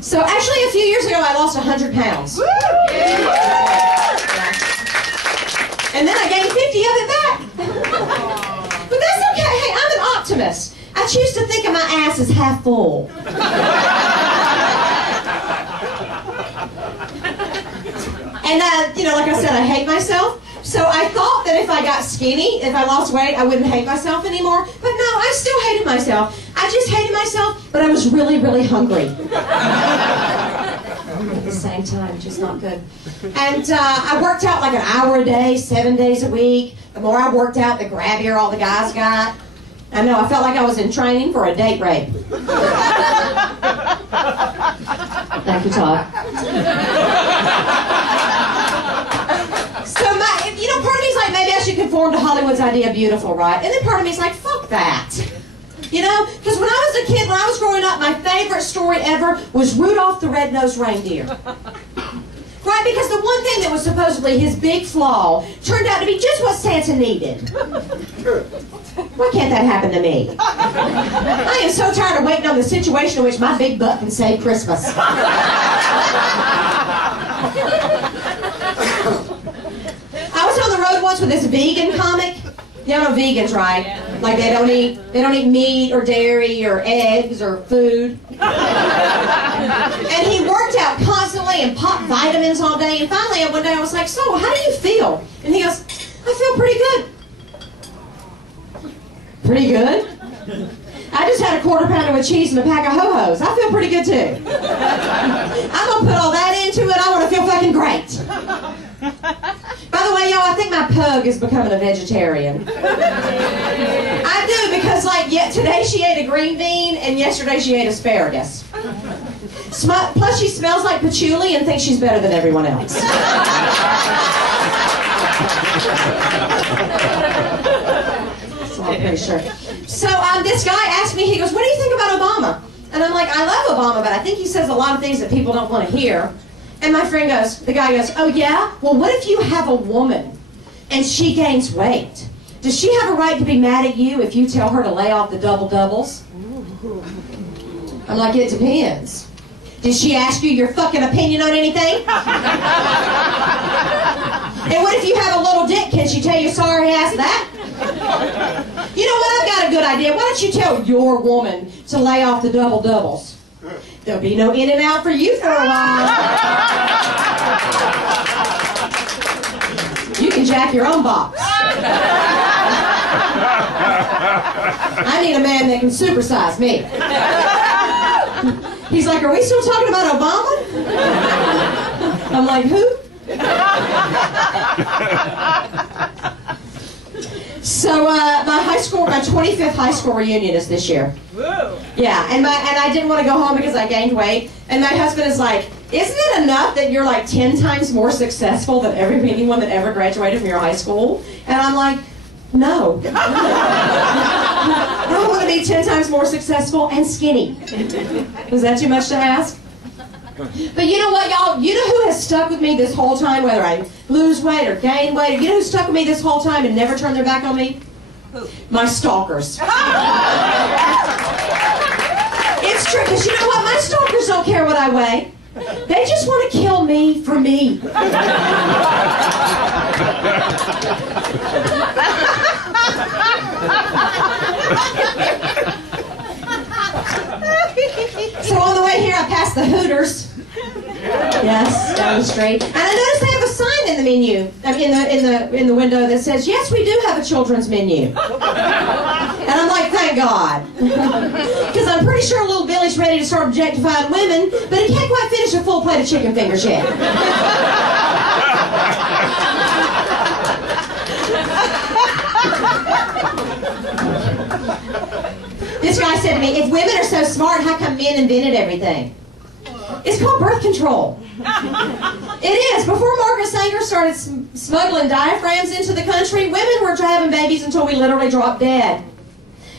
So actually, a few years ago, I lost 100 pounds. And then I gained 50 of it back. But that's okay. Hey, I'm an optimist. I choose to think of my ass as half full. And you know, like I said, I hate myself. So I thought that if I got skinny, if I lost weight, I wouldn't hate myself anymore. But no, I still hated myself. I just hated myself, but I was really, really hungry. At the same time, just not good. And I worked out like an hour a day, 7 days a week. The more I worked out, the grabbier all the guys got. I know, I felt like I was in training for a date rape. Thank you, Todd. So, you know, part of me is like, maybe I should conform to Hollywood's idea of beautiful, right? And then part of me is like, fuck that. You know, because when I was a kid, when I was growing up, my favorite story ever was Rudolph the Red-Nosed Reindeer. Right, because the one thing that was supposedly his big flaw turned out to be just what Santa needed. Why can't that happen to me? I am so tired of waiting on the situation in which my big butt can save Christmas. I was on the road once with this vegan comic. You know vegans, right? Like they don't eat meat or dairy or eggs or food. And he worked out constantly and popped vitamins all day. And finally, one day I was like, "So, how do you feel?" And he goes, "I feel pretty good." Pretty good? I just had a quarter pounder with cheese and a pack of ho-hos. I feel pretty good too. I'm gonna put all that into it. I want to feel fucking great. By the way, y'all, I think my pug is becoming a vegetarian. I do, because like today she ate a green bean and yesterday she ate asparagus. Plus she smells like patchouli and thinks she's better than everyone else. So I'm pretty sure. So this guy asked me, he goes, "What do you think about Obama?" And I'm like, "I love Obama, but I think he says a lot of things that people don't want to hear." And my friend goes, the guy goes, "Oh yeah? Well, what if you have a woman and she gains weight? Does she have a right to be mad at you if you tell her to lay off the double-doubles?" I'm like, "It depends. Did she ask you your fucking opinion on anything? And what if you have a little dick? Can she tell you sorry ass that? You know what? I've got a good idea. Why don't you tell your woman to lay off the double-doubles? There'll be no in and out for you for a while. You can jack your own box. I need a man that can supersize me." He's like, "Are we still talking about Obama?" I'm like, "Who?" So my 25th high school reunion is this year. Yeah, and I didn't want to go home because I gained weight. And my husband is like, "Isn't it enough that you're like 10 times more successful than anyone that ever graduated from your high school?" And I'm like, "No. I want to be 10 times more successful and skinny." Is that too much to ask? But you know what, y'all? You know who has stuck with me this whole time, whether I lose weight or gain weight? You know who stuck with me this whole time and never turned their back on me? Who? My stalkers. It's true, because you know what? My stalkers don't care what I weigh. They just want to kill me for me. So on the way here, I passed the Hooters. Yes, down the street. And I noticed they have a sign in the menu, in the window that says, "Yes, we do have a children's menu." And I'm like, thank God. Because I'm pretty sure little Billy's ready to start objectifying women, but he can't quite finish a full plate of chicken fingers yet. This guy said to me, "If women are so smart, how come men invented everything?" It's called birth control. It is. Before Margaret Sanger started smuggling diaphragms into the country, women were having babies until we literally dropped dead.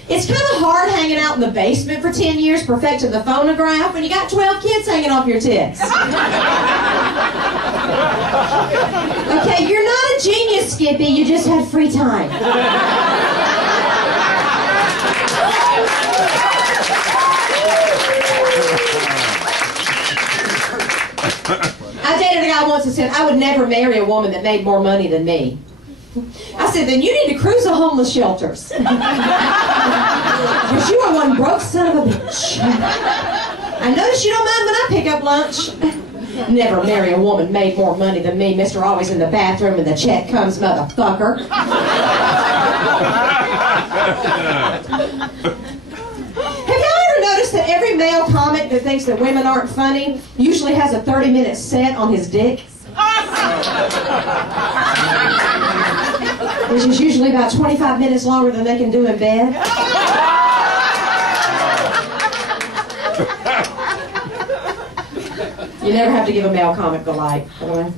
It's kind of hard hanging out in the basement for 10 years perfecting the phonograph when you got 12 kids hanging off your tits. Okay, you're not a genius, Skippy. You just had free time. I dated a guy once who said, I would never marry a woman that made more money than me. I said, then you need to cruise the homeless shelters. Because you are one broke son of a bitch. I notice you don't mind when I pick up lunch. Never marry a woman made more money than me, Mr. Always in the bathroom and the check comes, motherfucker. Have y'all ever noticed that every male comic that thinks that women aren't funny usually has a 30-minute set on his dick? Which is usually about 25 minutes longer than they can do in bed. You never have to give a male comic the light, by the way.